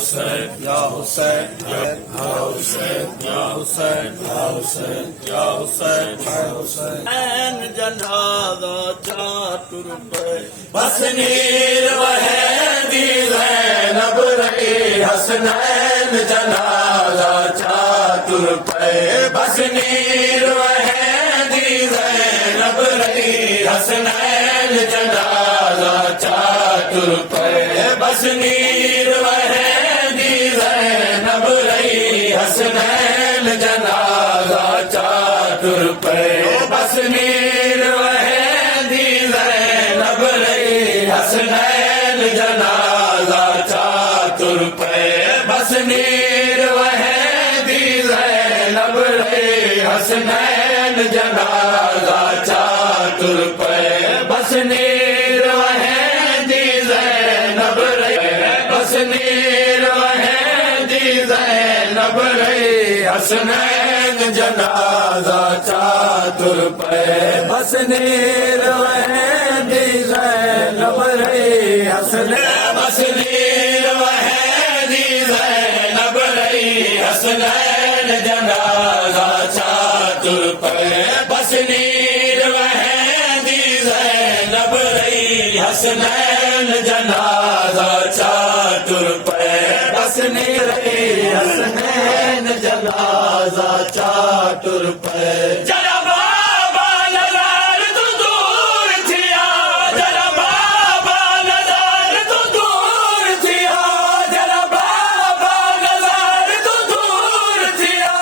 Hussein, Ya Hussein, Ya Hussein, Ya Hussein, Ya Hussein, Ya Hussein, Ya Hussein. And janaza chatur pe basnir wahdi Zainab rahi Hasnain janaza chatur pe basnir wahdi Zainab rahi Hasnain janaza chatur pe basnir wahdi Zainab rahi Hasnain janaza chatur pe basnir wahdi Zainab rahi Hasnain janaza chatur pe basnir wahdi Zainab rahi Hasnain janaza chatur pe basnir wahdi Zainab rahi basnir wahdi Zainab rahi Hasnain janaza chatur pe basnir wahdi Zainab rahi Hasnain basnir wahdi Zainab rahi Hasnain janaza chatur pe basnir wahdi Zainab rahi Hasnain janaza chatur pe basnir rahi Hasnain janaza chatur pe jara baba nazar tu dur thiya jara baba nazar tu dur thiya jara baba nazar tu dur thiya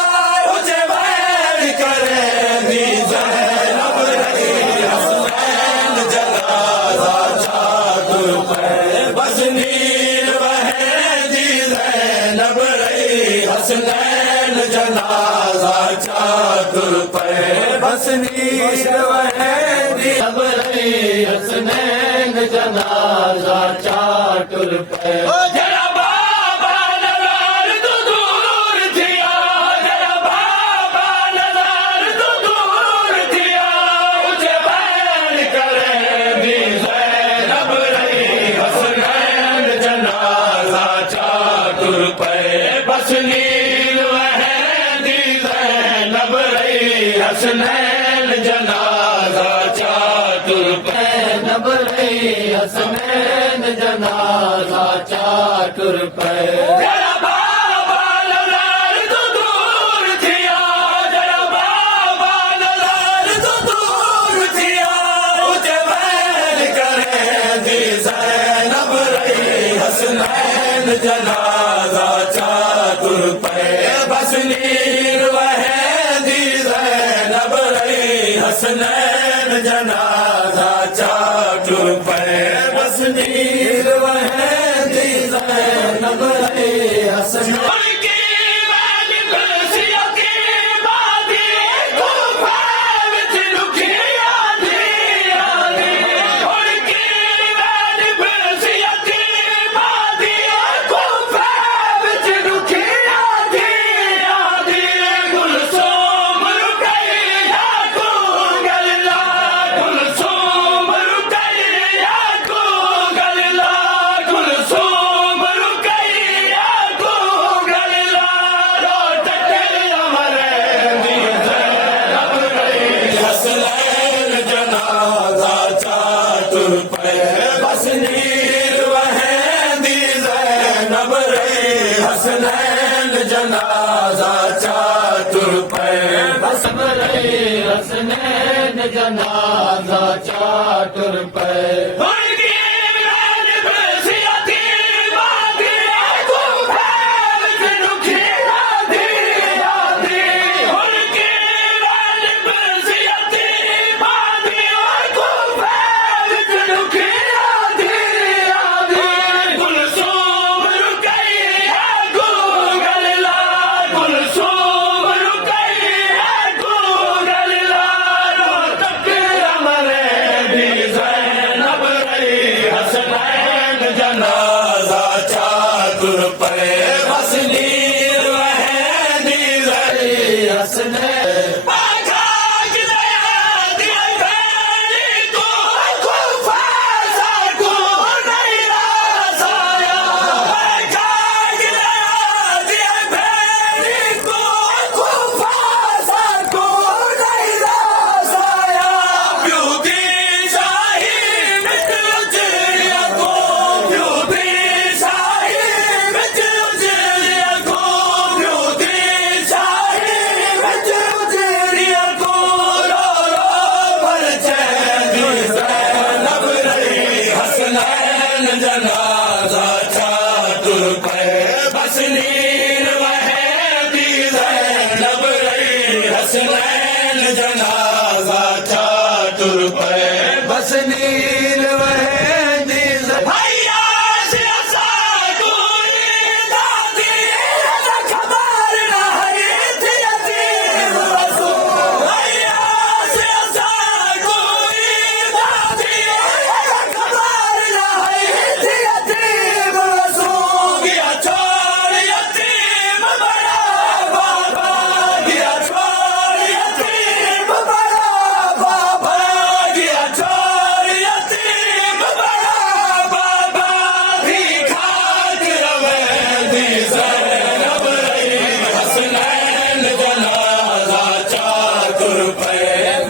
uje bair kare di Zainab rahi Hasnain janaza chatur pe basnir wahdi Zainab rahi Hasnain janaza chatur pe basnir wahdi Zainab rahi Hasnain janaza chatur pe jara baba nazar tu dur thiya jara baba nazar tu dur thiya uje bair kare di Zainab rahi Hasnain janaza chatur pe basnir wahdi Zainab rahi Hasnain janaza chatur pe Zainab rahi Hasnain janaza chatur pe jara baba nazar tu dur thiya jara baba nazar tu dur thiya uje bair kare di Zainab rahi Hasnain janaza chatur pe basnir wahdi Zainab rahi Hasnain janaza chatur pe basnir wahdi Zainab rahi Hasnain Hasnain janaza chatur pe basnir Hasnain janaza chatur pe janaza chatur pe basnir wahdi Hasnain चातुर पे बस नीर वहदी ज़ैनब रही हसनैन जनाजा चातुर पे बस नीर वहदी भैया से असा कोई दादी खबर ना है थी यतीम रसूल भैया से असा कोई दादी खबर ना है थी यतीम रसूल गया छोड़ यतीम बड़ा बाबा गया छोड़ यतीम बड़ा बाबा गया छोड़ यतीम बड़ा बाबा भी खाक रवे दी ज़ैनब रही हसनैन जनाजा चातुर पे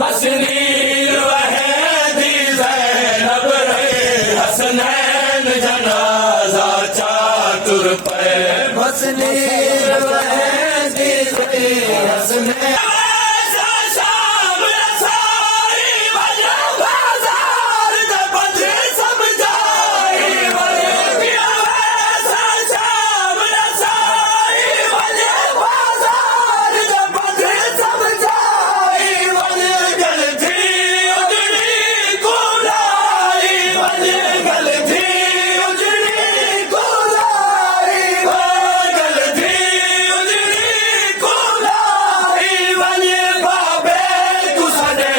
बस नीर वहदी ज़ैनब रही हसनैन जनाजा चातुर पे बस नीर वहदी रही हसनैन शाम सारी वजह बाजार द बंदे सब जाई शाम सारी वजह बाजार द बंदे सब जाई गल थी उजड़ी कुलाई गल थी उजड़ी कुलाई गल थी उजड़ी कुलाई बाबे कुसने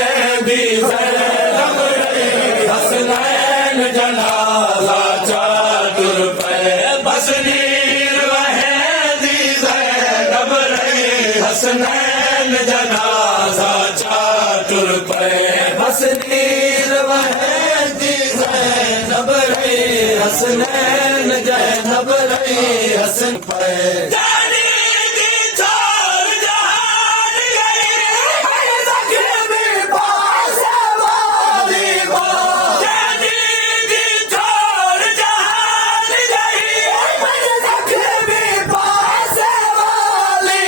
दी ज़ैनब रही हसनैन जनाजा चातुर पे बस नीर वहदी ज़ैनब रही हसनैन जनाजा चातुर पे बस नीर वहदी ज़ैनब रही हसनैन जैनब रही हसन पे जानी दी छोड़ जहान गई ज़ख्मी पास वाली जानी दी छोड़ जहान गई ज़ख्मी पास वाली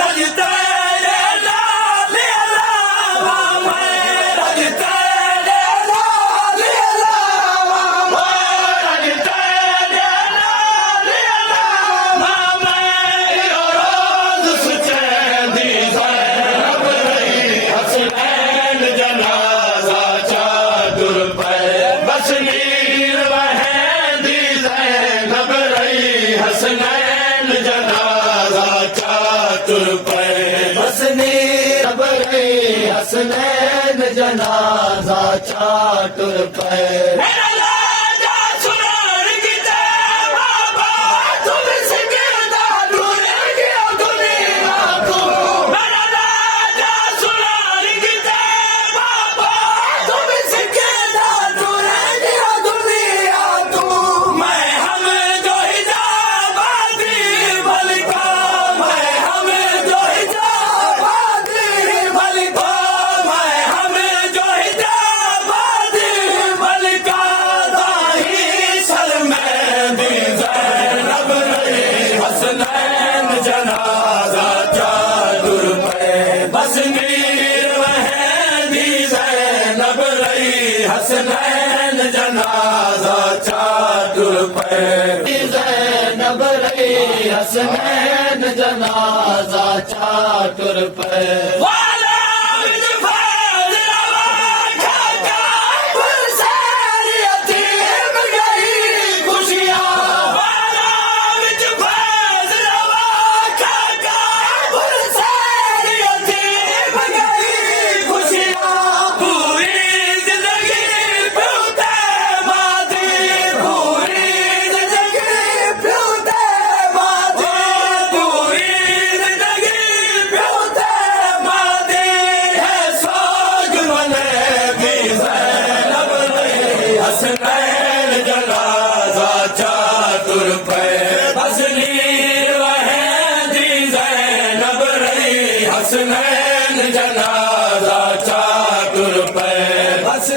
रज तेरे लाल अलावा मैं रज तेरे लाल अलावा रज तेरे लाल अलावा मैं रोज़ सुचैदी ज़ैनब रही हसनैन जनाजा चातुर पे बस नीर वहदी ज़ैनब रही हसनैन जनाजा चातुर पे बस नीर रही हसनैन जनाजा चातुर पे मेरा लाजा सुनार की बाबा तुम सिकंदा ढूंढ गया दुनिया को मेरा लाजा सुनार की बाबा तुम सिकंदा ढूंढ गया दुनिया को मैं हम जो हिजाबादी मलिका मैं हम जो हिजाबादी मलिका मैं हम जो हिजाबादी मलिका दाही सर में दी ज़ैनब रही हसनैन जनाजा चातुर पे बस नीर वहदी ज़ैनब रही हसनैन जनाजा चातुर पे ज़ैनब रही हसनैन जनाजा चातुर पे वाला विजफाद रवा खाका पुरसार यतीम गई खुशियाँ वाला विजफाद रवा खाका पुरसार यतीम गई खुशियाँ पूरी जिंदगी प्यूते मादी पूरी जिंदगी प्यूते मादी पूरी जिंदगी प्यूते मादी है सोग बने दी ज़ैनब रही हसनैन जनाजा चातुर पे बस नीर वहदी ज़ैनब रही हसनैन जनाजा चातुर पे बस